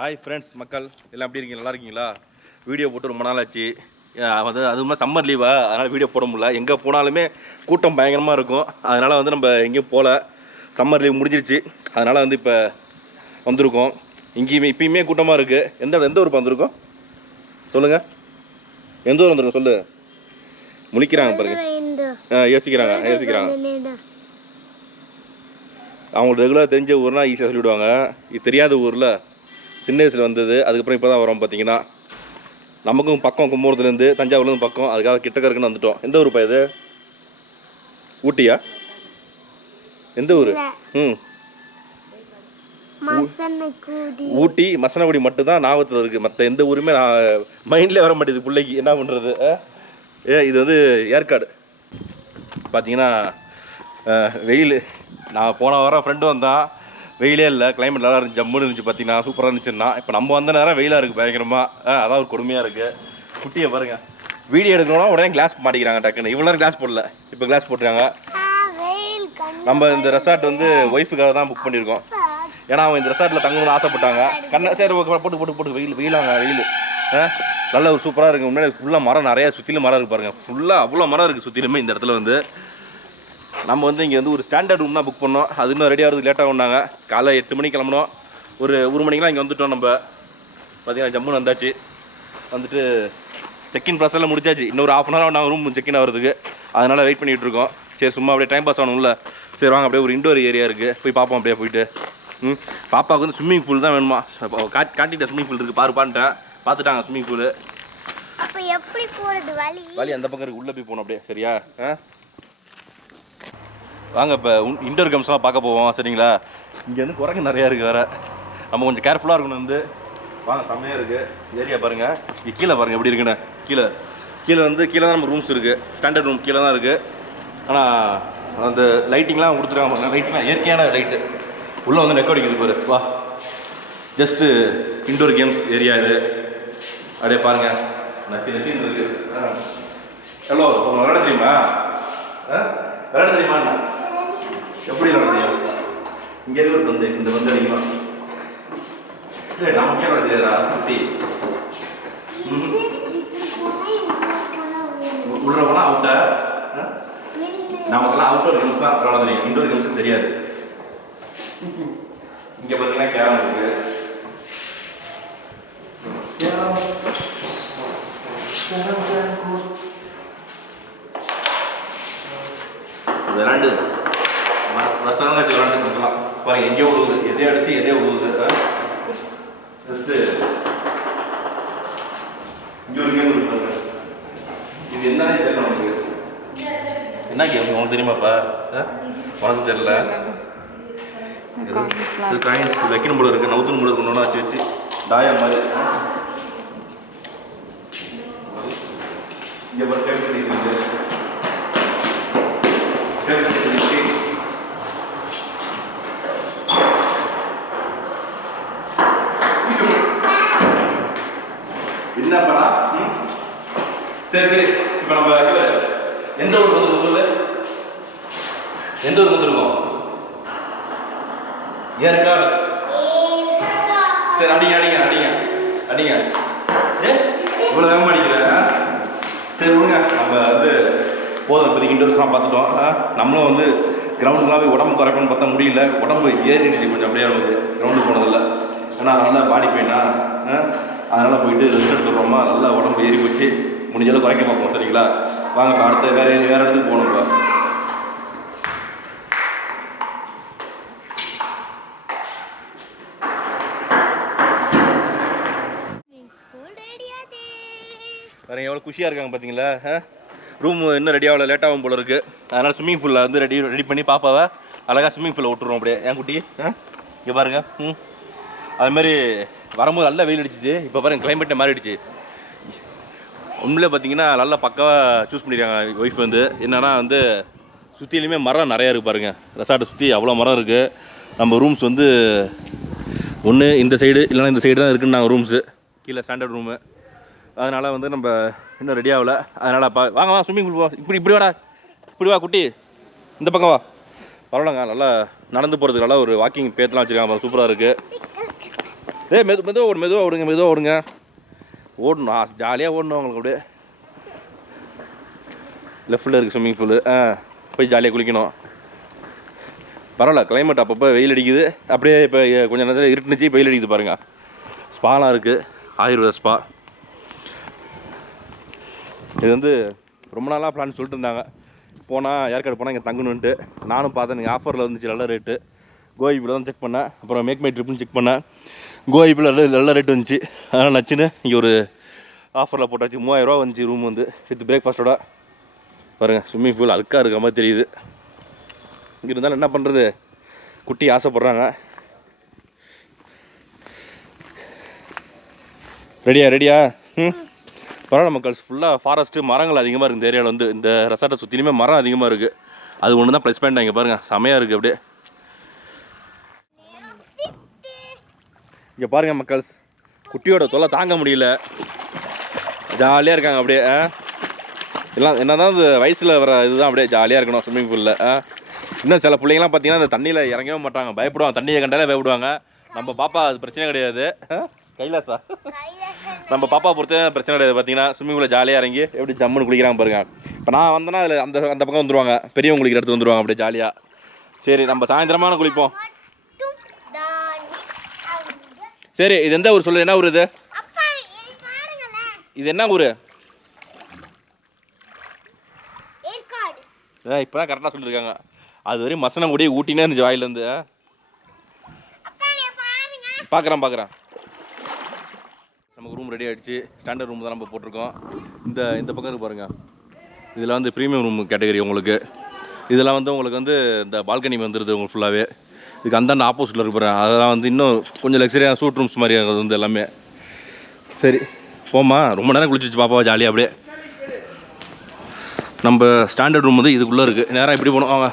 Hi friends மக்கள் எல்லாம் எப்படி இருக்கீங்க? நல்லா இருக்கீங்களா? வீடியோ போட்டு ரொம்ப நாள் ஆச்சு. அதுவுமே சம்மர் லீவா, அதனால் வீடியோ போட முடியல. எங்கே போனாலுமே கூட்டம் பயங்கரமாக இருக்கும். அதனால் வந்து நம்ம எங்கேயும் போகல. சம்மர் லீவ் முடிஞ்சிருச்சு. அதனால் வந்து இப்போ வந்திருக்கோம். இங்கேயுமே இப்பயுமே கூட்டமாக இருக்குது. எந்த ஊருக்கு வந்திருக்கோம் சொல்லுங்கள். எந்த ஊர் வந்திருக்கோம் சொல்லு. முழிக்கிறாங்க பாருங்க. யோசிக்கிறாங்க. அவங்களுக்கு ரெகுலராக தெரிஞ்ச ஊர்னா ஈஸியாக சொல்லிவிடுவாங்க. இது தெரியாத ஊரில் சின்ன வயசில் வந்தது. அதுக்கப்புறம் இப்போ தான் வரோம். பார்த்தீங்கன்னா நமக்கும் பக்கம் கும்பகோணத்துலேருந்து தஞ்சாவூர்லேருந்து பக்கம். அதுக்காக கிட்டக்க இருக்குன்னு வந்துட்டோம். எந்த ஊருப்பா இது? ஊட்டியா? எந்த ஊர்? ஊட்டி மசனகுடி மட்டும்தான் ஞாபகத்தில் இருக்குது. மற்ற எந்த ஊருமே நான் மைண்ட்லேயே வர மாட்டேது பிள்ளைக்கு. என்ன பண்ணுறது? இது வந்து ஏற்காடு. பார்த்தீங்கன்னா வெயில். நான் போன வாரம் ஃப்ரெண்டு வந்தான். வெயிலே இல்லை, கிளைமேட் நல்லா இருந்துச்சு, ஜம்முன்னு இருந்துச்சு. பார்த்தீங்கன்னா சூப்பராக இருந்துச்சுன்னா. இப்போ நம்ம வந்த நேரம் வெயிலாக இருக்குது பயங்கரமாக. அதான் ஒரு கொடுமையாக இருக்குது. குட்டியை பாருங்கள். வீடியோ எடுக்கணும்னா உடனே கிளாஸ் மாட்டிக்கிறாங்க டக்குன்னு. இவ்வளோ நேரம் கிளாஸ் போடல, இப்போ கிளாஸ் போட்டுருக்காங்க. நம்ம இந்த ரெசார்ட் வந்து ஒய்ஃபுக்காக தான் புக் பண்ணியிருக்கோம். ஏன்னா அவங்க இந்த ரெசார்ட்டில் தங்கணும்னு ஆசைப்பட்டாங்க. சரி போட்டு வெயிலாங்க வெயில். நல்ல ஒரு சூப்பராக இருக்குது. முன்னாடி ஃபுல்லாக மரம் நிறையா சுற்றிலும் மரம் இருக்குது பாருங்கள். ஃபுல்லாக அவ்வளோ மரம் இருக்குது சுற்றிலுமே. இந்த இடத்துல வந்து நம்ம வந்து இங்கே வந்து ஒரு ஸ்டாண்டர்ட் ரூம் தான் புக் பண்ணோம். அது இன்னும் ரெடி ஆகிறதுக்கு லேட்டாக ஒன்றாங்க. காலை 8 மணிக்கு கிளம்புனோம். ஒரு மணிக்கெலாம் இங்கே வந்துவிட்டோம். நம்ம பார்த்தீங்கன்னா ஜம்முன்னு வந்தாச்சு. வந்துட்டு செக்இன் ப்ராசஸில் முடிச்சாச்சு. இன்னொரு ½ அன் ஹவர் நாங்கள் ரூம் செக்இன் ஆகிறதுக்கு. அதனால் வெயிட் பண்ணிகிட்டு இருக்கோம். சரி சும்மா அப்படியே டைம் பாஸ் ஆகணும்ல. சரி வாங்க அப்படியே ஒரு இண்டோர் ஏரியா இருக்குது, போய் பார்ப்போம். அப்படியே போயிட்டு பாப்பாவுக்கு வந்து ஸ்விம்மிங் பூல் தான் வேணுமா. காட்டிட்ட ஸ்விம்மிங் பூல் இருக்குது பாருப்பான்ட்டேன். பார்த்துட்டாங்க ஸ்விம்மிங் பூலு. வழி அந்த பக்கம் இருக்குது, உள்ளே போய் போகணும் அப்படியே. சரியா? வாங்க இப்போ இண்டோர் கேம்ஸ்லாம் பார்க்க போவோம். சரிங்களா? இங்கே வந்து குரங்கு நிறையா இருக்குது வேறு. நம்ம கொஞ்சம் கேர்ஃபுல்லாக இருக்கணும். வந்து வாங்க, செம்மையாக இருக்குது ஏரியா பாருங்கள். இங்கே கீழே பாருங்கள் எப்படி இருக்குன்னு. கீழே தான் நம்ம ரூம்ஸ் இருக்குது. ஸ்டாண்டர்ட் ரூம் கீழே தான் இருக்குது. ஆனால் அந்த லைட்டிங்லாம் கொடுத்துருக்காங்க பாருங்கள். லைட்டிங்லாம் இயற்கையான லைட்டு. உள்ளே வந்து நெக் அடிக்குது பாரு. வா, ஜஸ்ட்டு இண்டோர் கேம்ஸ் ஏரியா இது. அப்படியே பாருங்கள், நச்சின்னு இருக்குது. ஹலோ, உங்கள் விளையாட தெரியுமா? விளையாட தெரியுமா? எப்படி நடத்தியா? இங்கே இருக்க வந்து இந்த வந்து அடிக்கலாம். இல்லை நமக்கே விளையாட தெரியாதா குட்டி? உள்ள போனால் அவுட்டா? நமக்கெல்லாம் அவுட்டோர் கேம்ஸ் தான் விளையாட தெரியும். இண்டோர் கேம்ஸ் தெரியாது. இங்கே பார்த்தீங்கன்னா கேரம் இருக்கு. விளாண்டு வருஷம் கட்சி விளாண்டு கொடுக்கலாம் பாருங்க. எங்கேயோ விடுவது, எதையோ அடிச்சு எதையோ விடுவது. ஜஸ்ட்டு இங்கே ஒரு கேம் இருக்கு. இது என்ன தெரியல உனக்கு? என்ன கேம் உனக்கு தெரியுமாப்பா? உனக்கு தெரியல. காயின்ஸ் வைக்கணும் போல இருக்குது, நவுத்தணும் போல இருக்கு. ஒன்றா வச்சு தாயா மாதிரி. இங்கே ஒரு டேபிள் டீஸ் இருக்குது. என்னப்பா? சரி இப்போ நம்ம எந்த ஊருக்கு வந்துருக்கோம் சொல்லு. எந்த ஊருக்கு வந்துருக்கோம்? ஏற்காடு. சரி அடிங்க. இவ்வளோ வேகமாக அடிக்கிற. சரி விடுங்க, நம்ம வந்து போதும். இப்போதைக்கு இன்டோர்ஸ்லாம் பார்த்துட்டோம். நம்மளும் வந்து கிரவுண்டுலாம் போய் உடம்பு குறைக்கணும்னு பார்த்தா முடியல. உடம்பு ஏறிடுச்சு கொஞ்சம். அப்படியே நமக்கு கிரவுண்டு போனதில்லை. ஏன்னா நல்லா பாடி பெயினா, அதனால் போயிட்டு ரெஸ்ட் எடுத்துடுறோமா. நல்லா உடம்பு ஏறி போச்சு. முடிஞ்சாலும் குறைக்க பார்ப்போம். சரிங்களா? வாங்க இப்போ அடுத்த வேறு இடத்துக்கு போகணும்ப்பா. வேறு எவ்வளோ குஷியாக இருக்காங்க பார்த்தீங்களா? ரூம் இன்னும் ரெடி ஆகல, லேட் ஆகும் போல இருக்குது. அதனால் ஸ்விம்மிங் பூலில் வந்து ரெடி பண்ணி பாப்பாவை அழகாக ஸ்விம்மிங் பூலில் விட்டுருவோம். அப்படியே என் குட்டி இங்கே பாருங்கள். அதுமாதிரி வரும்போது நல்லா வெயில் அடிச்சிச்சு. இப்போ பாருங்கள் கிளைமேட்டை மாறிடுச்சு. உண்மையிலே பார்த்தீங்கன்னா நல்லா பக்காவாக சூஸ் பண்ணியிருக்காங்க ஒய்ஃப். வந்து என்னென்னா வந்து சுற்றிலுமே மரம் நிறையா இருக்குது பாருங்கள். ரெசார்ட்டை சுற்றி அவ்வளோ மரம் இருக்குது. நம்ம ரூம்ஸ் வந்து ஒன்று இந்த சைடு இல்லைனா இந்த சைடு தான் இருக்குன்னு நாங்கள் ரூம்ஸு. கீழே ஸ்டாண்டர்ட் ரூமு. அதனால் வந்து நம்ம இன்னும் ரெடி ஆகலை. அதனால் வாங்க ஸ்விம்மிங் பூல் போ. இப்படி வா குட்டி, இந்த பக்கம் வா. பரவாயில்லங்க, நல்லா நடந்து போகிறதுக்கு நல்லா ஒரு வாக்கிங் பேத்தெலாம் வச்சுருக்காங்க. சூப்பராக இருக்குது. மெதுவாக ஓடுங்க ஓடணும் ஜாலியாக ஓடணும் உங்களுக்கு அப்படியே. லெஃப்டில் இருக்குது ஸ்விம்மிங் பூலு. போய் ஜாலியாக குளிக்கணும். பரவாயில்ல, கிளைமேட் அப்பப்போ வெயில் அடிக்குது, அப்படியே இப்போ கொஞ்சம் நேரத்தில் இருட்டுனுச்சு, வெயில் அடிக்குது பாருங்கள். ஸ்பாலாம் இருக்குது, ஆயுர்வேத ஸ்பா. இது வந்து ரொம்ப நாளாக பிளான் சொல்லிட்டு இருந்தாங்க, போனால் ஏற்காடு போனால் இங்கே தங்கணுன்ட்டு. நானும் பார்த்தேன், நீங்கள் ஆஃபரில் வந்துச்சு, நல்ல ரேட்டு. கோயிப்பில் தான் செக் பண்ணேன், அப்புறம் மேக் மை ட்ரிப்னு செக் பண்ணேன். கோயிப்பில் நல்ல ரேட்டு வந்துச்சு. அதனால் நச்சுன்னு இங்கே ஒரு ஆஃபரில் போட்டாச்சு. 3000 ரூபா வந்துச்சு ரூம் வந்து, வித் பிரேக்ஃபாஸ்ட்டோட. பாருங்கள், ஸ்விம்மிங் பூல் அழுக்காக இருக்க மாதிரி தெரியுது. இங்கே இருந்தாலும் என்ன பண்ணுறது, குட்டி ஆசைப்பட்றாங்க. ரெடியா? பரவாயில்ல மக்கள்ஸ், ஃபுல்லாக ஃபாரஸ்ட்டு, மரங்கள் அதிகமாக இருக்குது இந்த ஏரியாவில் வந்து. இந்த ரெசார்ட்டை சுற்றிலுமே மரம் அதிகமாக இருக்குது. அது ஒன்று தான் ப்ளஸ் பாயிண்ட். இங்கே பாருங்கள், செமையாக இருக்குது அப்படியே. இங்கே பாருங்கள் மக்கள்ஸ், குட்டியோட தொல்லை தாங்க முடியல, ஜாலியாக இருக்காங்க அப்படியே. எல்லாம் என்ன தான் இந்த வயசில் வர இதுதான், அப்படியே ஜாலியாக இருக்கணும் ஸ்விம்மிங் பூலில். இன்னும் சில பிள்ளைங்களாம் பார்த்தீங்கன்னா இந்த தண்ணியில் இறங்கவே மாட்டாங்க, பயப்படுவாங்க, தண்ணியை கண்டாலே பயப்படுவாங்க. நம்ம பாப்பா அது பிரச்சனை கிடையாது. கைலாசா நம்ம பாப்பா பொறுத்த பிரச்சனை கிடையாது. பார்த்தீங்கன்னா ஸ்விம்மிங் பூலில் ஜாலியாக இறங்கி எப்படி ஜம்முன்னு குளிக்கிறாங்க பாருங்க. இப்போ நான் வந்தேன்னா அதில் அந்த பக்கம் வந்துடுவாங்க, பெரியவங்க குளிக்கிற இடத்துக்கு வந்துடுவாங்க அப்படியே ஜாலியாக. சரி, நம்ம சாயந்தரமான குளிப்போம். சரி, இது எந்த ஊர் சொல்லு? என்ன ஊர் இது? இது என்ன ஊர்? இப்போ தான் கரெக்டாக சொல்லியிருக்காங்க. அது வரையும் மசனங்குடி ஊட்டினே இருந்துச்சு வாயிலேருந்து. பார்க்குறேன். நமக்கு ரூம் ரெடி ஆகிடுச்சு. ஸ்டாண்டர்ட் ரூம் தான் நம்ம போட்டிருக்கோம். இந்த பக்கம் இருக்கு பாருங்கள், இதில் வந்து ப்ரீமியம் ரூம் கேட்டகரி உங்களுக்கு. இதெல்லாம் வந்து உங்களுக்கு வந்து இந்த பால்கனி வந்துடுது உங்களுக்கு ஃபுல்லாகவே. இதுக்கு அந்தாண்ட ஆப்போசிட்டில் இருக்கு பாருங்க, அதெல்லாம் வந்து இன்னும் கொஞ்சம் லக்ஸரியாக சூட் ரூம்ஸ் மாதிரி அது வந்து எல்லாமே. சரி போமா, ரொம்ப நேரம் குளிச்சிச்சு பாப்பா ஜாலியாக அப்படியே. நம்ம ஸ்டாண்டர்ட் ரூம் வந்து இதுக்குள்ளே இருக்குது. நேராக இப்படி போகணும் வாங்க.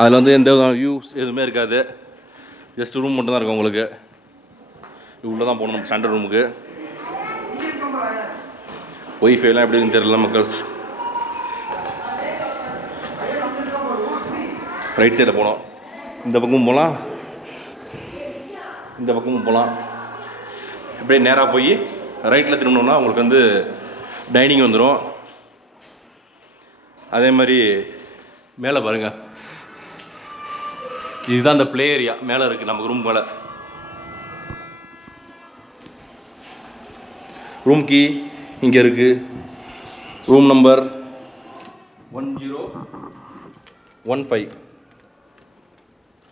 அதில் வந்து எந்த வியூஸ் எதுவுமே இருக்காது, ஜஸ்ட் ரூம் மட்டும் தான் இருக்கும் உங்களுக்கு. உள்ளே தான் போகணும் நம்ம ஸ்டாண்டர்ட் ரூமுக்கு. ஒய்ஃபைலாம் எப்படி இருக்குன்னு தெரியல மக்கள்ஸ். ரைட் சைடில் போனோம், இந்த பக்கமும் போகலாம், இந்த பக்கமும் போகலாம். அப்படியே நேராக போய் ரைட்டில் திரும்பினோம்னா உங்களுக்கு வந்து டைனிங் வந்துடும். அதே மாதிரி மேலே பாருங்கள், இதுதான் இந்த ப்ளே ஏரியா மேலே இருக்குது நமக்கு ரூம் மேலே. ரூம் கீ இங்கே இருக்குது. Room number 1015.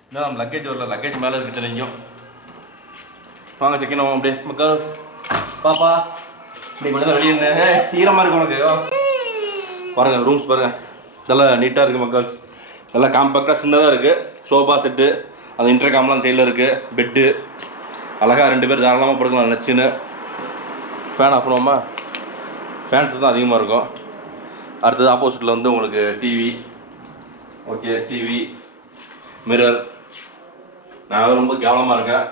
இன்னும் நம்ம லக்கேஜ் வரல, லக்கேஜ் மேலே இருக்குது தெரியும். வாங்க செக் இன் ஆகும் அப்படியே. மக்கள் பாப்பா இன்னைக்கு மட்டும் தான் வெளியே இருந்தேன், ஈரமாக இருக்கு உனக்கு. பாருங்கள் ரூம்ஸ் பாருங்கள், நல்லா நீட்டாக இருக்குது மக்கள்ஸ். நல்லா காம்பேக்டாக சின்னதாக இருக்குது. சோஃபா செட்டு, அந்த இன்டர்காம்லாம் சைடில் இருக்குது. பெட்டு அழகாக 2 பேர் தாராளமாக படுக்கலாம் நச்சுன்னு. ஃபேன் ஆஃப் பண்ணுவோமா? ஃபேன்ஸ் தான் அதிகமாக இருக்கும். அடுத்தது ஆப்போசிட்டில் வந்து உங்களுக்கு டிவி. Okay, TV, mirror. நான் ரொம்ப கேவலமாக இருக்கேன்,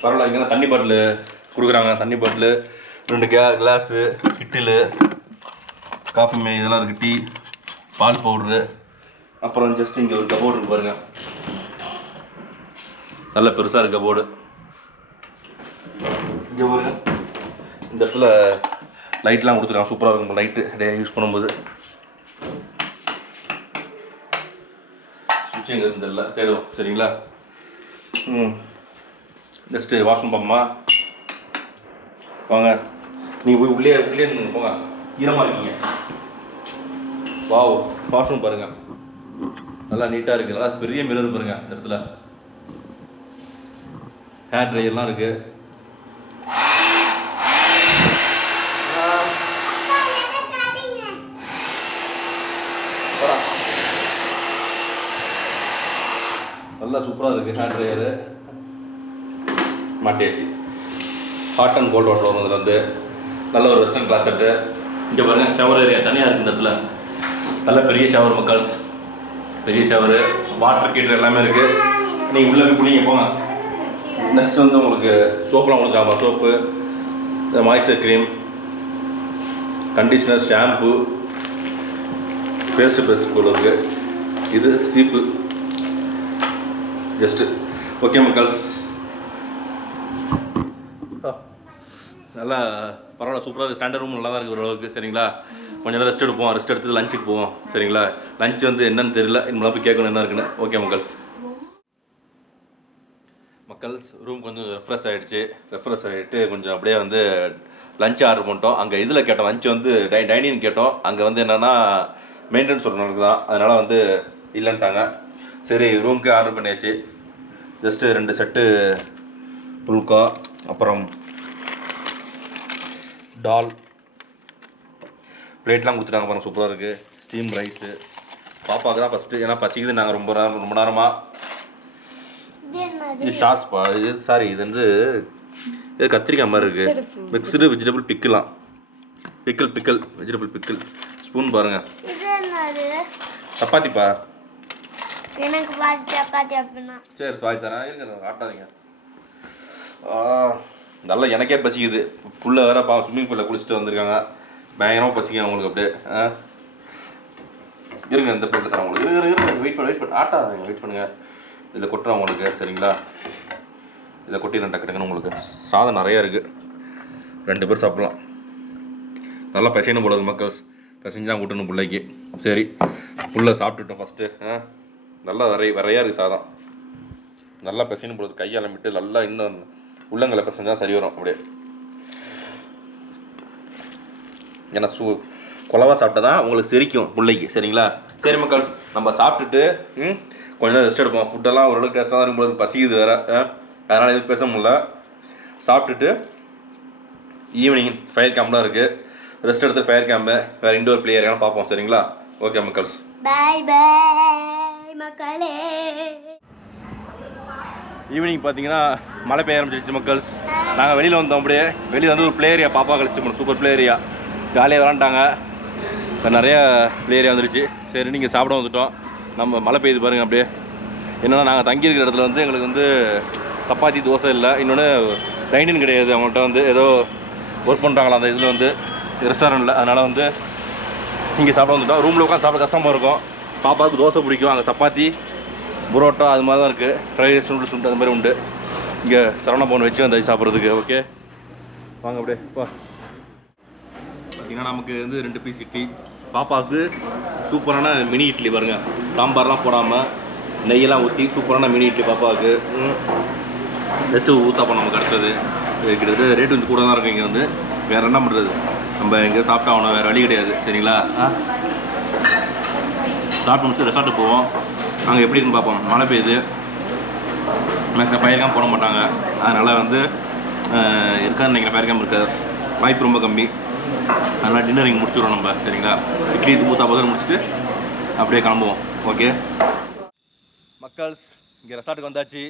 பரவாயில்ல. இங்கே தண்ணி பாட்டிலு கொடுக்குறாங்க, தண்ணி பாட்டிலு 2 கிளாஸு, கிட்டிலு, காஃபி இதெல்லாம் இருக்குது, டீ, பால் பவுட்ரு. அப்புறம் ஜஸ்ட் இங்கே ஒரு கபோர்டு இருக்குது பாருங்கள், நல்ல பெருசாக இருக்குது கபோர்டு. இங்கே பாருங்க, இந்த இடத்துல லைட்லாம் கொடுத்துருக்காங்க, சூப்பராக இருக்கும் லைட்டு டே யூஸ் பண்ணும்போது. சுவிட்ச் எங்கே இருந்ததில்ல தேடும், சரிங்களா? ஜஸ்ட்டு வாஷ்ரூம் பார்ப்போமா? வாங்க, நீங்கள் போய் உள்ளே போங்க, ஈரமாக இருக்கீங்க. வாவ், வாஷ்ரூம் பாருங்கள், நல்லா நீட்டாக இருக்குது. நல்லா பெரிய மிரர் பாருங்கள் இந்த இடத்துல. ஹேர் ட்ரையர்லாம் இருக்குது. நல்லா சூப்பராக இருக்குது ஹேர் ட்ரையரு. மாட்டியாச்சு. ஹாட் அண்ட் கோல்ட் வாட்டர் வரும் இதில் வந்து. நல்ல ஒரு வெஸ்டர்ன் கிளாஸ் செட்டு. இங்கே பாருங்கள், ஷவர் ஏரியா தனியாக இருக்குது இந்த இடத்துல. நல்ல பெரிய ஷவர் மக்கள்ஸ், பெரிய ஷவரு, வாட்டர் ஹீட்டர் எல்லாமே இருக்குது. நீங்கள் உள்ளே போய் குளிங்க போங்க. நெக்ஸ்ட் வந்து உங்களுக்கு சோப்பெலாம் கொடுக்காம, soap, moisture cream, conditioner, shampoo, paste brush போல் இருக்குது. இது சீப்பு ஜஸ்ட்டு. ஓகே மக்கள்ஸ், நல்லா பரவாயில்ல, சூப்பராக ஸ்டாண்டர்ட் ரூம் நல்லா தான் இருக்குது ஓரளவுக்கு. சரிங்களா, கொஞ்சம் நேரம் ரெஸ்ட் எடுப்போம். ரெஸ்ட் எடுத்து லஞ்சுக்கு போவோம். சரிங்களா, லஞ்ச் வந்து என்னன்னு தெரியல, இனிமேல் போய் கேட்கணும் என்ன இருக்குன்னு. ஓகே மக்கள்ஸ், ரூம் கொஞ்சம் ரெஃப்ரெஷ் ஆகிட்டு கொஞ்சம் அப்படியே வந்து லஞ்ச் ஆர்டர் பண்ணிட்டோம். அங்கே இதில் கேட்டோம், லஞ்ச் வந்து டைனிங் கேட்டோம். அங்கே வந்து என்னென்னா மெயின்டெனன்ஸ் சொல்கிறவங்களுக்கு தான், அதனால் வந்து இல்லைன்ட்டாங்க. சரி, ரூமுக்கு ஆர்டர் பண்ணியாச்சு. ஜஸ்ட்டு 2 செட்டு புல்கா, அப்புறம் டால், பிளேட்லாம் கொடுத்துட்டாங்க பாருங்கள், சூப்பராக இருக்குது. ஸ்டீம் ரைஸு பாப்பாவுக்கு தான் ஃபஸ்ட்டு, ஏன்னா பசிக்குது. நாங்கள் ரொம்ப நேரமாக இது சாஸ்பா, இது சாரி, இது வந்து இது கத்திரிக்காய் மாதிரி இருக்குது. மிக்ஸ்டு வெஜிடபிள் பிக்கிலாம், பிக்கிள் வெஜிடபிள் பிக்கிள். ஸ்பூன் பாருங்கள். சப்பாத்திப்பா, எனக்கு சப்பாத்தி அப்படின்னா சரி பாய் தரேன், இருங்க ஆட்டாதீங்க. நல்லா எனக்கே பசிக்குது. புள்ள வேற ஸ்விம்மிங் பூலில் குளிச்சுட்டு வந்திருக்காங்க. பயங்கரமாக பசிக்கும் அவங்களுக்கு. அப்படியே இருங்க, இந்த பிளேட்டில் தரேன் உங்களுக்கு. இருங்க வெயிட் பண்ணு ஆட்டாதீங்க, வெயிட் பண்ணுங்கள். இதில் கொட்டுறேன் உங்களுக்கு. சரிங்களா, இதில் கொட்டிடுறேன் டக்குன்னு. உங்களுக்கு சாதம் நிறையா இருக்குது, 2 பேர் சாப்பிட்லாம். நல்லா பசியணும் போல இருக்கு மக்கள்ஸ். பசிஞ்சால் கூட்டணும் பிள்ளைக்கு. சரி, புள்ள சாப்பிட்டுட்டோம் ஃபஸ்ட்டு. நல்லா வரையாக இருக்குது சாதம். நல்லா பசியணும் போல கையை அலம்பிட்டு நல்லா இன்னும் உள்ளங்களை பசஞ்சால் சரி வரும். அப்படியே ஏன்னா குழவா சாப்பிட்டா தான் உங்களுக்கு செரிக்கும் பிள்ளைக்கு. சரிங்களா, சரி மக்கள், நம்ம சாப்பிட்டுட்டு கொஞ்சம் நேரம் ரெஸ்ட் எடுப்போம். ஃபுட்டெல்லாம் ஓரளவுக்கு டேஸ்ட்டாக தான் இருக்கும்போது பசிக்குது வேறு, அதனால் எதுவும் பேச முடியல. சாப்பிட்டுட்டு ஈவினிங் ஃபயர் கேம்ப்லாம் இருக்குது. ரெஸ்ட் எடுத்து ஃபயர் கேம்பு வேறு இண்டோர் பிளே ஏரியாலாம் பார்ப்போம். சரிங்களா, ஓகே மக்கள்ஸ், பாய் பாய் மக்களே. ஈவினிங் பார்த்தீங்கன்னா மழை பெய்ய ஆரம்பிச்சிருச்சு மக்கள்ஸ். நாங்கள் வெளியில் வந்தோம். அப்படியே வெளியில் வந்து ஒரு பிளே ஏரியா பாப்பா கழிச்சிட்டு போனோம். சூப்பர் பிளே ஏரியா, ஜாலியாக விளாண்டாங்க. இப்போ நிறையா பிளே ஏரியா வந்துருச்சு. சரி, நீங்கள் சாப்பிட வந்துட்டோம். நம்ம மழை பெய்யுது பாருங்கள். அப்படியே என்னென்னா நாங்கள் தங்கியிருக்கிற இடத்துல வந்து எங்களுக்கு வந்து சப்பாத்தி தோசை இல்லை, இன்னொன்று டைனிங் கிடையாது. அவங்கள்ட்ட வந்து ஏதோ ஒர்க் பண்ணுறாங்களா அந்த இதில் வந்து ரெஸ்டாரண்ட்டில், அதனால் வந்து இங்கே சாப்பிட வந்துட்டோம். ரூமில் உட்காந்து சாப்பிட கஷ்டமாக இருக்கும். பாப்பாவுக்கு தோசை பிடிக்கும், அங்கே சப்பாத்தி புரோட்டா அது மாதிரி தான் இருக்குது. ஃப்ரைட் ரைஸ், நூடுல்ஸ் உண்டு, அது மாதிரி உண்டு. இங்கே சரவணா பவன் வச்சு வந்தாச்சு சாப்பிட்றதுக்கு. ஓகே வாங்க அப்படியே பா. பார்த்தீங்கன்னா நமக்கு வந்து 2 பீஸ் இட்லி, பாப்பாவுக்கு சூப்பரான மினி இட்லி பாருங்கள். சாம்பார்லாம் போடாமல் நெய்யெல்லாம் ஊற்றி சூப்பரான மினி இட்லி பாப்பாவுக்கு. ஜஸ்ட்டு ஊத்தாப்பம் நமக்கு அடுத்தது. கிட்டத்தட்ட ரேட்டு கொஞ்சம் கூட தான் இருக்கும் இங்கே வந்து. வேறு என்ன பண்ணுறது, நம்ம எங்கே சாப்பிட்டா ஆகணும், வேறு வழி கிடையாது. சரிங்களா, சாப்பிட்டு முடிச்சு ரெசார்ட்டுக்கு போவோம். அங்கே எப்படி இருக்குன்னு பார்ப்போம். மழை பெய்யுது, மேக்ஸிமம் ஃபயர் கேம்ப் போட மாட்டாங்க. அதனால் வந்து இருக்கான்னு நினைக்கிறேன், ஃபயர் கேம்ப் இருக்காது, வாய்ப்பு ரொம்ப கம்மி. அதனால் டின்னர் இங்கே முடிச்சுடுவோம் நம்ம. சரிங்களா, இட்லி ஊத்தாப்பம் முடிச்சுட்டு அப்படியே கிளம்புவோம். ஓகே மக்கள்ஸ், இங்கே ரெசார்ட்டுக்கு வந்தாச்சு.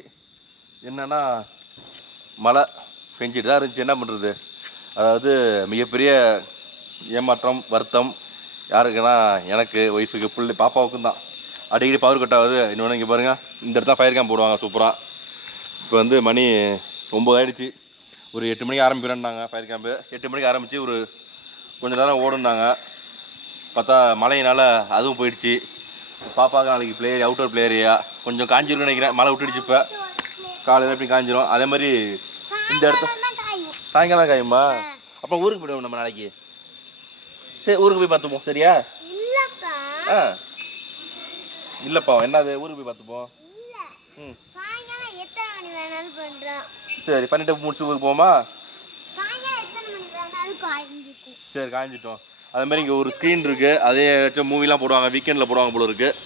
என்னென்னா மழை பெஞ்சிட்டு தான் இருந்துச்சு. என்ன பண்ணுறது, அதாவது மிகப்பெரிய ஏமாற்றம், வருத்தம் யாருக்குன்னா எனக்கு, ஒய்ஃபுக்கு, பிள்ளை பாப்பாவுக்கும் தான். அடிக்கடி பவர் கட் ஆகுது. இன்னொன்று இங்கே பாருங்கள், இந்த இடத்துல ஃபயர் கேம்ப் போடுவாங்க சூப்பராக. இப்போ வந்து மணி 9 ஆகிடுச்சு. ஒரு 8 மணிக்கு ஆரம்பிக்கிறேன்னாங்க ஃபயர் கேம்பு. 8 மணிக்கு ஆரம்பித்து ஒரு கொஞ்சம் நேரம் ஓடுனாங்க. பார்த்தா மழையினால் அதுவும் போயிடுச்சு. பாப்பாவுக்கு நாளைக்கு play area, outdoor play area கொஞ்சம் காஞ்சிருக்குன்னு நினைக்கிறேன். மழை விட்டுடுச்சு. இப்போ காலையில் எப்படி காஞ்சிரும். அதே மாதிரி இந்த இடத்துல சாயங்காலம் காயுமா? அப்புறம் ஊருக்கு போயிடுவோம் நம்ம நாளைக்கு. சரி, ஊருக்கு போய் பார்த்துப்போம். சரியா? இல்லைப்பா, என்னது, ஊருக்கு போய் பார்த்துப்போம். சரி, பண்ணிட்டு முடிச்சு ஊருக்கு போமா? சரி, காய்ஞ்சிட்டோம். அதே மாதிரி இங்கே ஒரு ஸ்க்ரீன் இருக்குது, அதே ஏதாச்சும் மூவிலாம் போடுவாங்க, வீக்கெண்டில் போடுவாங்க போல இருக்குது.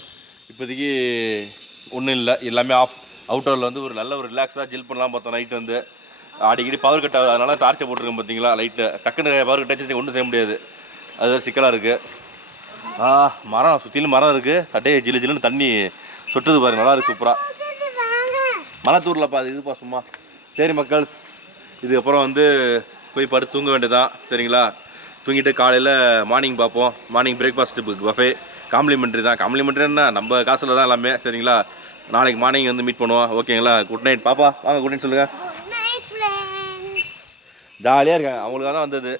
இப்போதைக்கு ஒன்றும் இல்லை, எல்லாமே ஆஃப். அவுட்டோரில் வந்து ஒரு நல்ல ஒரு ரிலாக்ஸாக ஜில் பண்ணலாம் பார்த்தோம். நைட்டு வந்து அடிக்கடி பவர் கட் ஆகுது, அதனால டார்ச்சை போட்டிருக்கேன் பார்த்தீங்களா லைட்டு. டக்குன்னு பவர் கட் ஆச்சு ஒன்றும் செய்ய முடியாது, அது சிக்கலாக இருக்குது. மரம் சுற்றிலும் மரம் இருக்குது. அப்படியே ஜில்லு ஜில்லுன்னு தண்ணி சொட்டுது பாருங்க, நல்லா இருக்குது சூப்பராக. மழை தூரலப்பா, அது இதுப்பா சும்மா. சரி மக்கள்ஸ், இதுக்கப்புறம் வந்து போய் படுத்து தூங்க வேண்டியதான். சரிங்களா, தூங்கிட்டு காலையில் மார்னிங் பார்ப்போம். மார்னிங் பிரேக்ஃபாஸ்ட்டு பஃபே காம்ப்ளிமெண்ட்ரி தான். காம்ப்ளிமெண்ட்ரின்னா நம்ம காசில் தான் எல்லாமே. சரிங்களா, நாளைக்கு மார்னிங் வந்து மீட் பண்ணுவோம். ஓகேங்களா, குட் நைட் பாப்பா. வாங்க குட் நைட் சொல்லுங்கள். ஜாலியாக இருக்காங்க, அவங்களுக்காக தான் வந்தது.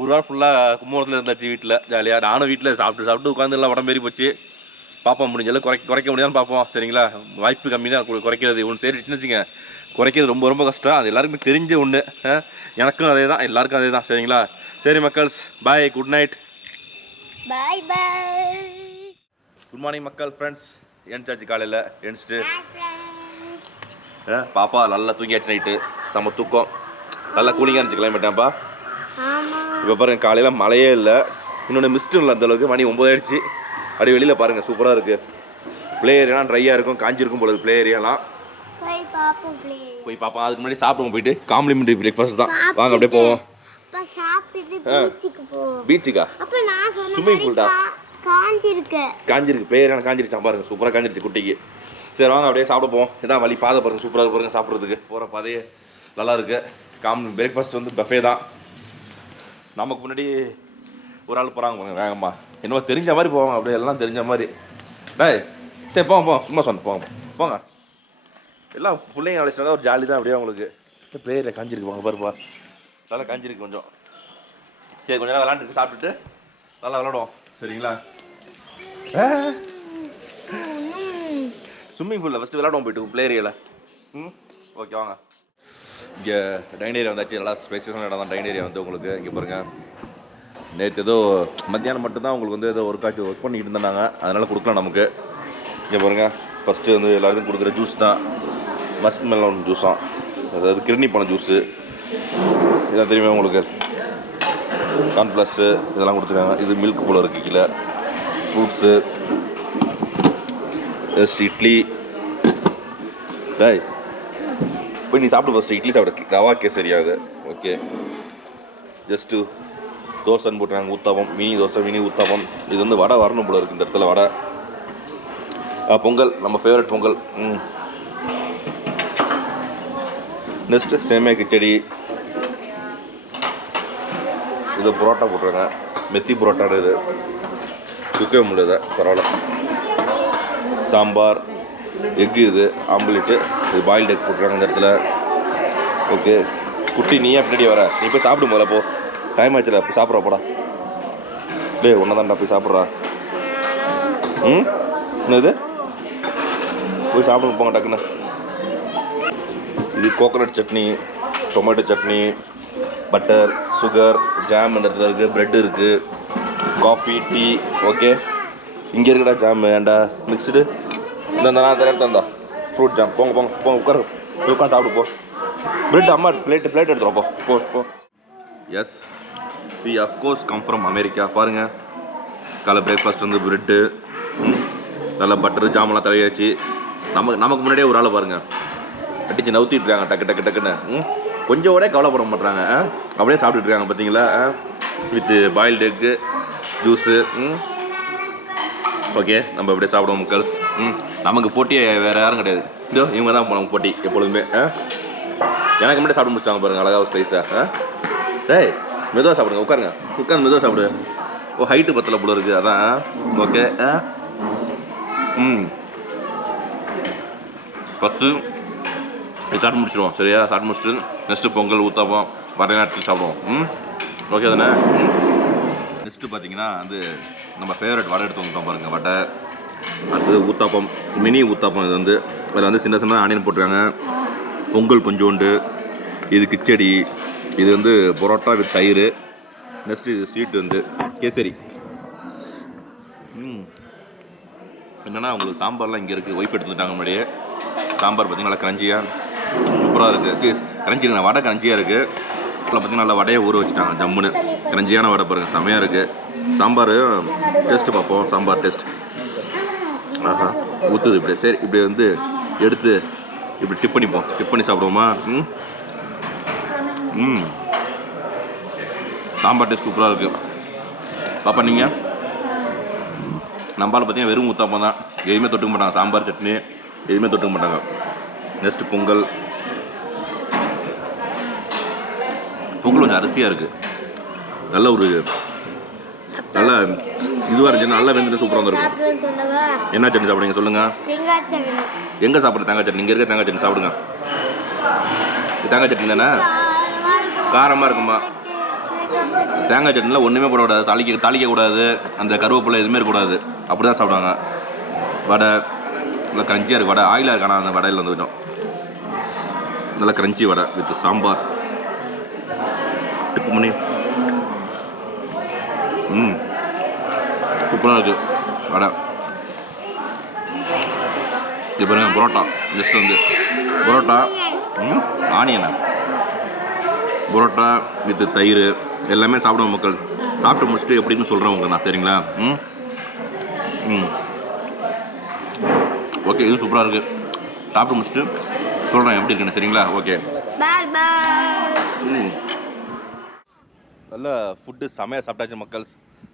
ஒரு வாரம் ஃபுல்லாக கும்பகோணத்தில் இருந்தாச்சு வீட்டில் ஜாலியாக. நானும் வீட்டில் சாப்பிட்டு உட்காந்து எல்லாம் உடம்பேறி போச்சு. பார்ப்போம், முடிஞ்ச அளவுக்கு குறைக்க முடியாதுன்னு பார்ப்போம். சரிங்களா? வாய்ப்பு கம்மி தான் குறைக்கிறது. ஒன்று சேரிடுச்சுன்னு வச்சுங்க, குறைக்கிறது ரொம்ப ரொம்ப கஷ்டம். அது எல்லாருக்குமே தெரிஞ்ச ஒன்று. எனக்கும் அதே தான், எல்லாருக்கும் அதே தான். சரிங்களா? சரி மக்கள்ஸ், பாய், குட் நைட், பாய் பாய். குட் மார்னிங் மக்கள். ஃப்ரெண்ட்ஸ், எழுந்தாச்சு காலையில். எழுந்துட்டு பாப்பா நல்லா தூங்கியாச்சு. நைட்டு செம்ம தூக்கம், நல்லா கூலிங்காக இருந்துச்சு கிளைமேட்டாப்பா. இப்போ பாருங்கள், காலையில் மழையே இல்லை, இன்னொன்று மிஸ்ட்டும் இல்லை அந்தளவுக்கு. மணி 9 ஆயிடுச்சு. அப்படி வெளியில் பாருங்கள், சூப்பராக இருக்குது. ப்ளே ஏரியாலாம் ட்ரையாக இருக்கும், காஞ்சிருக்கும் போல ப்ளே ஏரியாலாம். போய் பார்ப்போம். அதுக்கு முன்னாடி சாப்பிடுவோம், போயிட்டு காம்ப்ளிமெண்ட்ரி பிரேக்ஃபாஸ்ட் தான். வாங்க அப்படியே போவோம். பீச்சுக்கா? ஸ்விம்மிங் பூல்டா? காஞ்சிருக்கு, ப்ளே ஏரியாலாம் காஞ்சிருச்சான் பாருங்கள், சூப்பராக காஞ்சிருச்சு குட்டிக்கு. சரி வாங்க அப்படியே சாப்பிட போவோம். இதான் வழி, பாதை பாருங்கள், சூப்பராக இருக்கு பாருங்கள் சாப்பிட்றதுக்கு. போகிற பாதையே நல்லா இருக்குது. பிரேக்ஃபாஸ்ட் வந்து பஃபே தான். நமக்கு முன்னாடி ஒரு ஆள் போகிறாங்க போங்க வேகம்மா, என்னமோ தெரிஞ்ச மாதிரி போவாங்க, அப்படியே எல்லாம் தெரிஞ்ச மாதிரி. டேய் சரி போங்க, சும்மா சொன்ன போங்க. எல்லாம் பிள்ளைங்க அழைச்சிட்டா ஒரு ஜாலி தான் அப்படியே உங்களுக்கு. பிளேயரில் காஞ்சிருக்கு போங்க பாருப்பா, நல்லா காஞ்சிருக்கு கொஞ்சம். சரி கொஞ்சம் நேரம் விளாண்டுட்டு சாப்பிட்டுட்டு நல்லா விளாடுவோம். சரிங்களா? ஸ்விம்மிங் பூலில் ஃபஸ்ட்டு விளாடுவோம் போயிட்டு ப்ளே ஏரியாவில். ஓகே வாங்க. இங்கே டைன் ஏரியா வந்தாச்சு, நல்லா ஸ்பேசியஸான இடம் தான் டைன் ஏரியா வந்து உங்களுக்கு. இங்கே பாருங்கள், நேற்று ஏதோ மத்தியானம் மட்டும்தான் உங்களுக்கு வந்து ஏதோ ஒர்க் பண்ணிக்கிட்டு இருந்தாங்க, அதனால் கொடுக்கலாம் நமக்கு. இங்கே பாருங்கள், ஃபஸ்ட்டு வந்து எல்லாருக்கும் கொடுக்குற ஜூஸ் தான் மஸ்க் மெலன் ஜூஸாம், அதாவது கிருணி பழம் ஜூஸு. இதான் தெரியுமா உங்களுக்கு, கார்ன்ப்ளஸ்ஸு இதெல்லாம் கொடுத்துருக்காங்க. இது மில்க் போல் இருக்குது கீழே, ஃப்ரூட்ஸு, ஜஸ்ட் இட்லி. டாய் போய் நீ சாப்பிட்டு ஃபஸ்ட்டு இட்லி சாப்பிட, ரவா கேசரியாகுது. ஓகே, ஜஸ்ட்டு தோசைன்னு போட்டுருக்காங்க, ஊத்தாப்பம், மினி தோசை, மினி ஊத்தாப்பம். இது வந்து வடை வரணும் போல இருக்குது இந்த இடத்துல, வடை. பொங்கல், நம்ம ஃபேவரட் பொங்கல். நெக்ஸ்ட்டு சேமியா கிச்சடி. இது புரோட்டா போட்டுருங்க, மெத்தி புரோட்டா. இது தூக்கவே முடியாது, பரவாயில்ல. சாம்பார், எக்கு, இது ஆம்லேட்டு, இது பாயில்டு எக் போட்டுருக்காங்க இந்த இடத்துல. ஓகே குட்டி, நீ ஏன் பின்னாடி வர? நீ போய் சாப்பிடும் போல, போ, டைம் ஆச்சுல, போய் சாப்பிட்றா போடா. டே ஒன்றா தான்டா, போய் சாப்பிட்றா. என்னது, போய் சாப்பிடுங்க போங்க டக்குன்னு. இது coconut chutney, tomato chutney, butter, sugar, jam இந்த இடத்துல இருக்குது, ப்ரெட் இருக்குது, காஃபி, டீ. ஓகே, இங்கே இருக்குடா ஜாம், ஏன்டா மிக்ஸ்டு. இந்த நான் தரேன் தந்தா ஃப்ரூட் ஜாம். போங்க உட்காந்து சாப்பிடு போ. ப்ரெட் அம்மா பிளேட் எடுத்துரும், போ. Yes, we of course come from America. பாருங்கள், காலை பிரேக்ஃபாஸ்ட் வந்து ப்ரெட்டு, நல்லா பட்டரு, ஜாமெல்லாம் தரையாச்சு. நமக்கு முன்னாடியே ஒரு ஆளை பாருங்கள், அடிச்சு நவுத்திட்டு இருக்காங்க டக்குன்னு. கொஞ்சம் கூட கவலைப்பட மாட்டுறாங்க, அப்படியே சாப்பிட்டுட்டு இருக்காங்க பார்த்தீங்களா, with boiled egg, juice. Okay, நம்ம அப்படியே சாப்பிடுவோம் மக்கள்ஸ். நமக்கு போட்டியே வேறு யாரும் கிடையாது, இதோ இவங்க தான் நமக்கு போட்டி எப்பொழுதுமே. எனக்கு மட்டும் சாப்பிட முடிச்சாங்க பாருங்கள், அழகாக ஸ்லைஸாக. டேய் மெதுவாக சாப்பிடுங்க, உட்காந்து மெதுவாக சாப்பிடு. ஓ ஹைட்டு பத்தலை போல இருக்குது, அதான். ஓகே, ஃபஸ்ட்டு சாப்பிட்டு முடிச்சிடுவோம். சரியா? சாப்பிட்டு முடிச்சுட்டு நெக்ஸ்ட்டு பொங்கல், ஊத்தாப்பம், வடை எடுத்து சாப்பிடுவோம். ஓகே தானே? நெக்ஸ்ட்டு பார்த்தீங்கன்னா வந்து நம்ம ஃபேவரட் வடை எடுத்து வந்துட்டோம் பாருங்கள், வடை. அடுத்தது ஊத்தாப்பம், மினி ஊத்தாப்பம். இது வந்து அதில் வந்து சின்ன ஆனியன் போட்டுருக்காங்க, பொங்கல் கொஞ்சோண்டு, இது கிச்சடி, இது வந்து பரோட்டா வித் தயிர். நெக்ஸ்ட்டு இது ஸ்வீட் வந்து கேசரி. என்னென்னா உங்களுக்கு சாம்பார்லாம் இங்கே இருக்குது, ஒய்ஃப் எடுத்துட்டாங்க முன்னாடியே. சாம்பார் பார்த்திங்கன்னா நல்லா கிரஞ்சியாக சூப்பராக இருக்குது. கிரஞ்சி வடை கிரஞ்சியாக இருக்குது. அதில் பார்த்திங்கன்னா நல்லா வடையை ஊற வச்சுட்டாங்க ஜம்முன்னு, கிரஞ்சியான வடை பாருங்கள், செமையாக இருக்குது. சாம்பார் டேஸ்ட்டு பார்ப்போம், சாம்பார் டேஸ்ட். ஆஹா ஊற்றுது இப்படி. சரி இப்படி வந்து எடுத்து இப்படி டிப் பண்ணி சாப்பிடுவோமா? சாம்பார் டேஸ்ட் சூப்பராக இருக்குது. பாப்பா நீங்கள் நம்மளால் பார்த்தீங்கன்னா வெறும் ஊத்தாப்பம் தான், எதுவுமே தொட்டுக்க மாட்டாங்க, சாம்பார் சட்னி எதுவுமே தொட்டுக்க மாட்டாங்க. நெக்ஸ்ட்டு பொங்கல் கொஞ்சம் அரிசியாக இருக்குது, நல்ல ஒரு நல்லா இதுவாக இருந்துச்சு, நல்லா வெந்துட்டு சூப்பராக இருக்கும். என்ன சட்னி சாப்பிடுங்க சொல்லுங்கள்? எங்கே சாப்பிட்ற தேங்காய் சட்னி? இங்கே இருக்க தேங்காய் சட்னி சாப்பிடுங்க. தேங்காய் சட்னி தானே, காரமாக இருக்குமா? தேங்காய் சட்னியில் ஒன்றுமே போடக்கூடாது, தாளிக்கக்கூடாது, அந்த கருவேப்பிலை எதுவுமே இருக்கக்கூடாது, அப்படி தான் சாப்பிடுவாங்க. வடை நல்லா க்ரன்ச்சியாக இருக்குது. வடை ஆயிலாக இருக்கு, ஆனால் அந்த வடையில் வந்து விட்டோம். நல்லா crunchy vada with sambar. Dip பண்ணி சூப்பராக இருக்குது வடை. இது பாருங்க பரோட்டா. ஜஸ்ட் வந்து பரோட்டா ஆனியனா பரோட்டா வித் தயிர் எல்லாமே சாப்பிடுவோம் மக்கள். சாப்பிட்டு முடிச்சுட்டு எப்படின்னு சொல்கிறவங்க தான் சரிங்களா. ஓகே, இது சூப்பராக இருக்குது. சாப்பிட்டு முடிச்சுட்டு சொல்கிறேன் எப்படி இருக்குன்னு சரிங்களா. ஓகே பாய் பாய். நல்ல ஃபுட்டு செமையாக சாப்பிட்டாச்சு மக்கள்.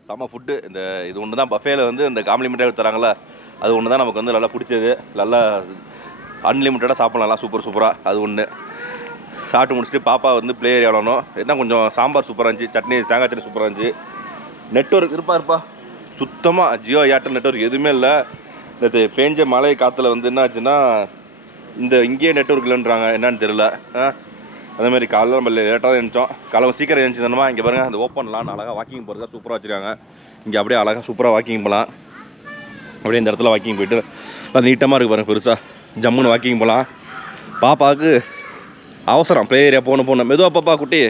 செம்ம ஃபுட்டு. இந்த இது ஒன்று தான் பஃபேல வந்து இந்த காம்ப்ளிமெண்ட்டாக தராங்களா, அது ஒன்று தான் நமக்கு வந்து நல்லா பிடிச்சது. நல்லா அன்லிமிட்டடாக சாப்பிடலாம், நல்லா சூப்பராக. அது ஒன்று சாப்பிட்டு முடிச்சுட்டு பாப்பா வந்து ப்ளே ஏரியா விளாடணும். என்ன கொஞ்சம் சாம்பார் சூப்பராக இருந்துச்சு, சட்னி தேங்காய் சட்னி சூப்பராக இருந்துச்சு. நெட்வொர்க் இருப்பா சுத்தமாக ஜியோ ஏர்டெல் நெட்வொர்க் எதுவுமே இல்லை. இந்த பேஞ்ச மழை காற்றுல வந்து என்ன ஆச்சுன்னா இந்த இங்கேயே நெட்வொர்க் இல்லைன்றாங்க, என்னன்னு தெரியல. அதேமாதிரி காலையில் நம்ம லேட்டாக தான் எழுந்தோம். காலையில் சீக்கிரம் எழுந்துச்சுன்னா இங்கே பாருங்கள் அந்த ஓப்பன்லாம் அழகாக வாக்கிங் போகிறதா சூப்பராக வச்சுருக்காங்க. இங்கே அப்படியே அழகாக சூப்பராக வாக்கிங் போகலாம். அப்படியே இந்த இடத்துல வாக்கிங் போயிட்டு அது நீட்டமாக இருக்குது பாருங்கள், பெருசாக ஜம்முன்னு வாக்கிங் போகலாம். பாப்பாவுக்கு அவசரம் ப்ளே ஏரியா போகணும். மெதுவாக பாப்பா குட்டி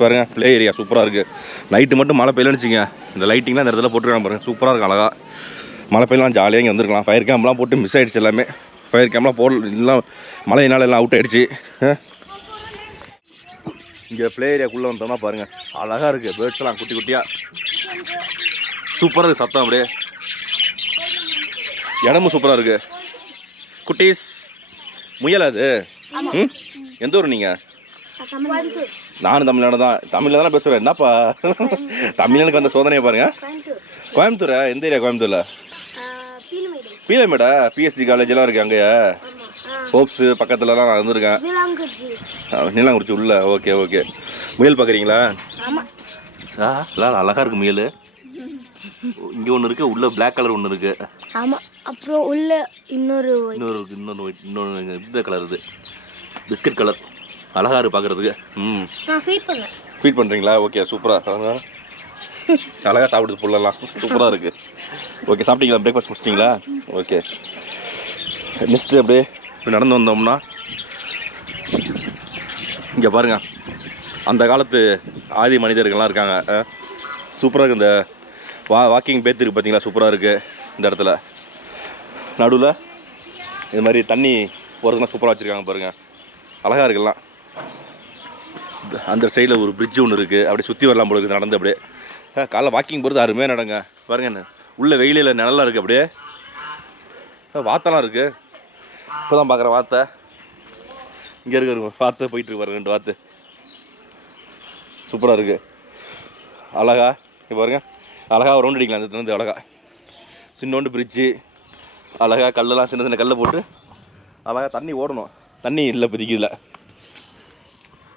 பாருங்கள், ப்ளே ஏரியா சூப்பராக இருக்குது. நைட்டு மட்டும் மழை பெய்யலன்னு வச்சுங்க, இந்த லைட்டிங்லாம் இந்த இடத்துல போட்டுருக்காங்க பாருங்கள், சூப்பராக இருக்கும் அழகாக. மழை பெய்யலாம் ஜாலியாக இங்கே வந்துருக்கலாம். ஃபயர் கேம்ப்லாம் போட்டு மிஸ் ஆகிடுச்சு எல்லாமே. ஃபயர் கேம்ப்லாம் போடல, எல்லாம் மழையினால எல்லாம் அவுட் ஆகிடுச்சு. இங்கே ப்ளே ஏரியாக்குள்ளே வந்தோம்னா பாருங்கள் அழகாக இருக்குது. பேர்ட்ஸ்லாம் குட்டி குட்டியாக சூப்பராக இருக்குது. சத்தம் அப்படியே இடமும் சூப்பராக இருக்குது. குட்டீஸ் முயல் அது. எந்த ஊர் நீங்கள்? நானும் தமிழ்நாடு தான். தமிழில் தானே பேசுகிறேன். என்னப்பா தமிழனுக்கு வந்த சோதனையை பாருங்கள். கோயம்புத்தூரா? எந்த ஏரியா கோயம்புத்தூரில்? பீலமேடா? பிஎஸ்சி காலேஜெலாம் இருக்குது அங்கேயா? ஹோப்ஸு பக்கத்துலலாம் நான் வந்துருக்கேன். நீலாங்குறிச்சி உள்ள. Okay okay. முயல் பார்க்குறீங்களா? அழகாக இருக்குது முயல். இங்கே ஒன்று இருக்குது, உள்ள பிளாக் கலர் ஒன்று இருக்குது. ஆமாம், அப்புறம் உள்ள இன்னொரு இந்த கலர், இது பிஸ்கட் கலர். அழகாக இருக்குது பார்க்குறதுக்கு. நான் ஃபீட் பண்ணுறீங்களா? ஓகே சூப்பராக. அழகாக சாப்பிடுது புள்ளலாம், சூப்பராக இருக்குது. ஓகே, சாப்பிட்டீங்களா? பிரேக்ஃபாஸ்ட் முடிச்சிட்டிங்களா? ஓகே. நெக்ஸ்ட்டு அப்படியே நடந்து வந்தோம்னா இங்கே பாருங்கள் அந்த காலத்து ஆதி மனிதர்கள்லாம் இருக்காங்க. சூப்பராக இருக்குது. இந்த வாக்கிங் பேத்து இருக்குது பார்த்தீங்களா, சூப்பராக இருக்குது. இந்த இடத்துல நடுவில் இது மாதிரி தண்ணி போகிறதுலாம் சூப்பராக வச்சுருக்காங்க பாருங்கள், அழகாக இருக்குல்லாம். அந்த சைடில் ஒரு பிரிட்ஜ் ஒன்று இருக்குது, அப்படியே சுற்றி வரலாம் போல இருக்குது நடந்து. அப்படியே காலைல வாக்கிங் போகிறது அருமையாக நடங்க பாருங்க. உள்ள வெயிலில் நிழலாக இருக்குது. அப்படியே வாத்தெல்லாம் இருக்குது. இப்போ தான் பார்க்குறேன் வாத்தை. இங்கே இருக்க வாத்தை போயிட்டுருக்கு பாருங்க, 2 வாத்து சூப்பராக இருக்குது. அழகா இப்போ பாருங்க, அழகாக ரவுண்ட் அடிக்கலாம். அந்த திறந்து அழகா சின்னோண்டு பிரிட்ஜு, அழகாக கல்லெல்லாம் சின்ன சின்ன கல்லை போட்டு அழகாக தண்ணி ஓடணும். தண்ணி இல்லை இப்போதைக்கு இல்லை.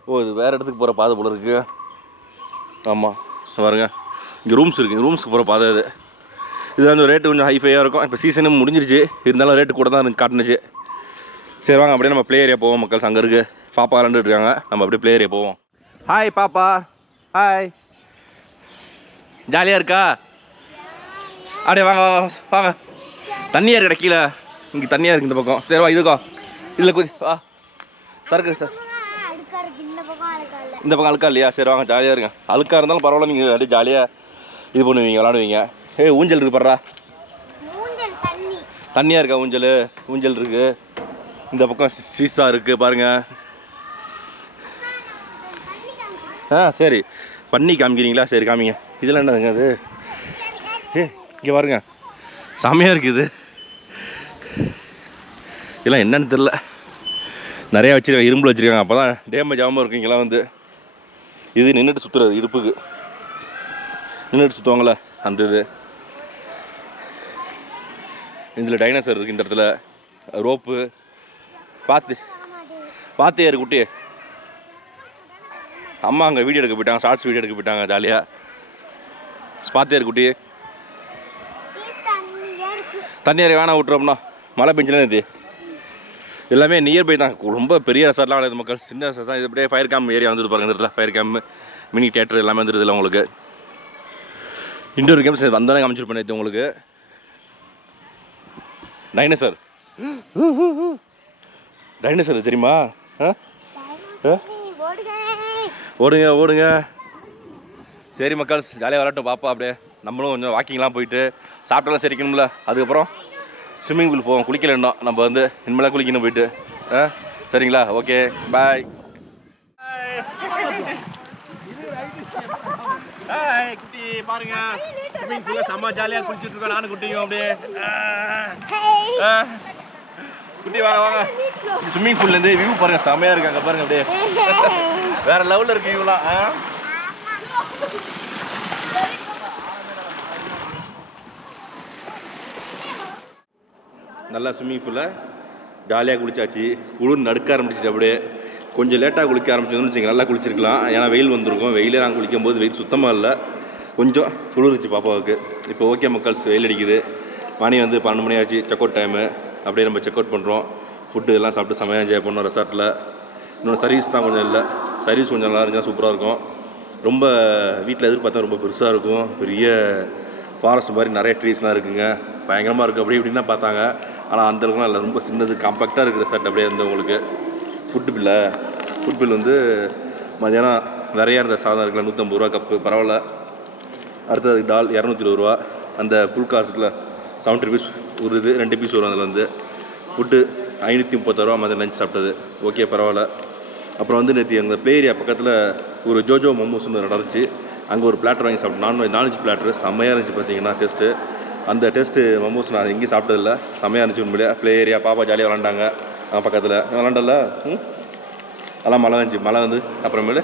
ஓ, இது வேறு இடத்துக்கு போகிற பாதை போல இருக்குது. ஆமாம் பாருங்க, இங்கே ரூம்ஸ் இருக்குது. ரூம்ஸுக்கு போகிற பாதை இது. இது வந்து ரேட்டு கொஞ்சம் ஹைஃபையாக இருக்கும். இப்போ சீசனும் முடிஞ்சிருச்சு, இருந்தாலும் ரேட்டு கூட தான் காட்டுனுச்சு. சரி வாங்க அப்படியே நம்ம ப்ளே ஏரியா போவோம் மக்கள். அங்கே இருக்குது பாப்பா விளாண்டுட்டு இருக்காங்க, நம்ம அப்படியே ப்ளே ஏரியா போவோம். ஹாய் பாப்பா, ஹாய். ஜாலியாக இருக்கா? அப்படியே வாங்க வாங்க வாங்க. தண்ணியாக இருக்கடா கீழே, இங்கே தண்ணியாக இருக்குது இந்த பக்கம். சரி வா, இதுக்கோ இதில் குதி வா. சருக்கு சார், இந்த பக்கம் அழுக்கா இல்லையா? சரி வாங்க, ஜாலியாக இருங்க. அழுக்காக இருந்தாலும் பரவாயில்ல, நீங்கள் அப்படியே ஜாலியாக இது பண்ணுவீங்க, விளாடுவீங்க. ஊஞ்சல் இருக்குது பாடுறா, தண்ணியாக இருக்கா? ஊஞ்சல் இருக்குது. இந்த பக்கம் சீசா இருக்குது பாருங்கள். சரி பண்ணி காமிக்கிறீங்களா? சரி காமிங்க. இதெல்லாம் என்னதுங்க அது? இங்கே பாருங்க, செமையாக இருக்குது. இதெல்லாம் என்னன்னு தெரில, நிறையா வச்சுருக்காங்க, இரும்பில் வச்சுருக்காங்க. அப்போ தான் டேமேஜ் ஆகாமல் இருக்கும். இங்கெல்லாம் வந்து இது நின்றுட்டு சுற்றுறது, இடுப்புக்கு நின்றுட்டு சுற்றுவாங்களே அந்த இது. இதில் டைனோசர் இருக்குது. இந்த இடத்துல ரோப்பு பார்த்தே இருக்கு குட்டி. அம்மா அங்கே வீடியோ எடுக்க போயிட்டாங்க, ஷார்ட்ஸ் வீடியோ எடுக்க போயிட்டாங்க ஜாலியாக. பார்த்தே இருக்கு குட்டி. தண்ணியார் வேணாம் விட்டுறோம்னா மழை பெஞ்சுலாம் இது எல்லாமே நியர்பை தான். ரொம்ப பெரிய ரெசார்ட்லாம் கிடையாது மக்கள், சின்ன ரெசார்ட் தான். இது அப்படியே ஃபயர் கேம்ப் ஏரியா வந்துட்டு பாருங்க. இந்த இடத்துல ஃபயர் கேம்ப், மினி தியேட்டர் எல்லாமே வந்துடுது இல்லை உங்களுக்கு. இண்டோர் கேம்ஸ் வந்தாலும் காமிச்சிட்டு பண்ணிட்டு உங்களுக்கு. டைனோசர் டைனோசர் தெரியுமா? ஓடுங்க ஓடுங்க. சரி மக்கள், ஜாலியாக வரட்டும் பாப்பா. அப்படியே நம்மளும் கொஞ்சம் வாக்கிங்லாம் போயிட்டு சாப்பிட்டாலும் சரிக்கணும்ல. அதுக்கப்புறம் ஸ்விம்மிங் பூல் போவோம். குளிக்கலன்னா நம்ம வந்து இனிமேலாம் குளிக்கணும் போயிட்டு. சரிங்களா? Okay bye. குட்டி பாருங்க, ஸ்விம்மிங் பூல்ல செம்ம ஜாலியாக குளிச்சுட்டு இருக்கோம். நானும் குட்டியும் அப்படியே. குட்டி வாங்க வாங்க. ஸ்விம்மிங் பூல்லேருந்து வியூ பாருங்க, செம்மையாக இருக்காங்க பாருங்க. அப்படியே வேற லெவலில் இருக்கு வியூலாம். நல்லா ஸ்விம்மிங் பூலில் ஜாலியாக குளிச்சாச்சு. குளிர் நடுக்க ஆரம்பிச்சிச்சு. அப்படியே கொஞ்சம் லேட்டாக குளிக்க ஆரம்பிச்சதுன்னு வச்சுங்க, நல்லா குளிச்சிருக்கலாம். ஏன்னா வெயில் வந்திருக்கும். வெயிலே நாங்கள் குளிக்கும் போது வெயில் சுத்தமாக இல்லை, கொஞ்சம் குளிர்ச்சி பாப்பாவுக்கு. இப்போ ஓகே மக்கள்ஸ், வெயில் அடிக்குது. மணி வந்து 12 மணி ஆச்சு, செக் அவுட் டைமு. அப்படியே நம்ம செக் அவுட் பண்ணுறோம். ஃபுட்டு எல்லாம் சாப்பிட்டு செமையாக என்ஜாய் பண்ணோம் ரெசார்ட்டில். இன்னொன்று சர்வீஸ் தான் கொஞ்சம் இல்லை. சர்வீஸ் கொஞ்சம் நல்லா இருந்தால் சூப்பராக இருக்கும். ரொம்ப வீட்டில் எதிர்பார்த்தா ரொம்ப பெருசாக இருக்கும். பெரிய ஃபாரஸ்ட் மாதிரி நிறைய ட்ரீஸ்லாம் இருக்குங்க, பயங்கரமாக இருக்குது. அப்படி இப்படின்னு தான் பார்த்தாங்க. ஆனால் அந்தளவுக்குலாம் இல்லை, ரொம்ப சின்னது காம்பேக்டாக இருக்குது ரெசார்ட். அப்படியே இருந்து உங்களுக்கு ஃபுட் பில் வந்து மதியானம் நிறையா இருந்த சாதம் இருக்குல்ல, 150 ரூபா கப்பு, பரவாயில்ல. அடுத்தது டால் 220 ரூபா. அந்த ஃபுல் காசுக்குள்ள 70 ருபீஸ் ஒரு இது 2 பீஸ் வரும். அதில் வந்து ஃபுட்டு 536 ரூபா மதியம் லஞ்ச் சாப்பிட்டது. ஓகே பரவாயில்ல. அப்புறம் வந்து நேற்று எங்கள் ப்ளே ஏரியா பக்கத்தில் ஒரு ஜோஜோ மோமோஸ்னு நடந்துச்சு. அங்கே ஒரு பிளாட்டர் வாங்கி சாப்பிட்டோம். நான்வெஜ் பிளாட்டர் செம்மையாக இருந்துச்சு. பார்த்தீங்கன்னா டேஸ்ட்டு, அந்த டேஸ்ட்டு மோமோஸ் நான் எங்கேயும் சாப்பிட்டதில்ல. செம்மையாக இருந்துச்சு உண்மையிலே. ப்ளே ஏரியா பாப்பா ஜாலியாக விளாண்டாங்க பக்கத்தில். விளாண்டல அதெல்லாம் மழை வந்துச்சு. மழை வந்து அப்புறமேலு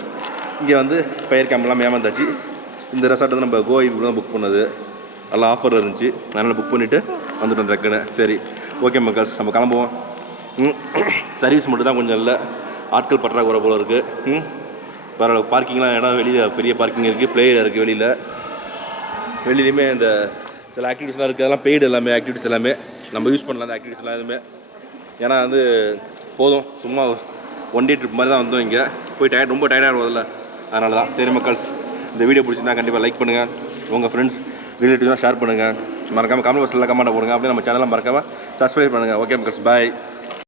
இங்கே வந்து ஃபயர் கேம்ப்லாம் ஏமாந்தாச்சு. இந்த ரெசார்ட் வந்து நம்ம கோவா தான் புக் பண்ணது. நல்லா ஆஃபர் இருந்துச்சு, அதனால் புக் பண்ணிவிட்டு வந்துட்டோம் டக்குன்னு. சரி ஓகே மக்கள்ஸ், நம்ம கிளம்புவோம். சர்வீஸ் மட்டும் தான் கொஞ்சம் இல்லை, ஆட்கள் பற்றாக்குறை போல இருக்குது. வேறு பார்க்கிங்லாம் இடம் வெளியில் பெரிய பார்க்கிங் இருக்குது, ப்ளே ஏரியா இருக்குது. வெளியிலையுமே இந்த சில ஆக்டிவிட்டிஸ்லாம் இருக்குது. அதெல்லாம் பெய்டு எல்லாமே ஆக்டிவிட்டிஸ் எல்லாமே நம்ம யூஸ் பண்ணலாம். அந்த ஆக்டிவிட்டிஸ்லாம் எதுவுமே ஏன்னா வந்து போதும், சும்மா ஒன் டே ட்ரிப் மாதிரி தான் வந்தோம். இங்கே போய் ரொம்ப டயர்டாக வருவதில்ல, அதனால தான். சரி மக்கள்ஸ், இந்த வீடியோ பிடிச்சிருந்தா கண்டிப்பாக லைக் பண்ணுங்கள், உங்கள் ஃப்ரெண்ட்ஸ் ரிலேட்டிவ்லாம் ஷேர் பண்ணுங்கள். மறக்காமல் கமெண்ட் பாக்ஸில் கமெண்ட் போடுங்க. அப்படியே நம்ம சேனலை மறக்காமல் சப்ஸ்கிரைப் பண்ணுங்கள். ஓகே மக்கள்ஸ், பாய்.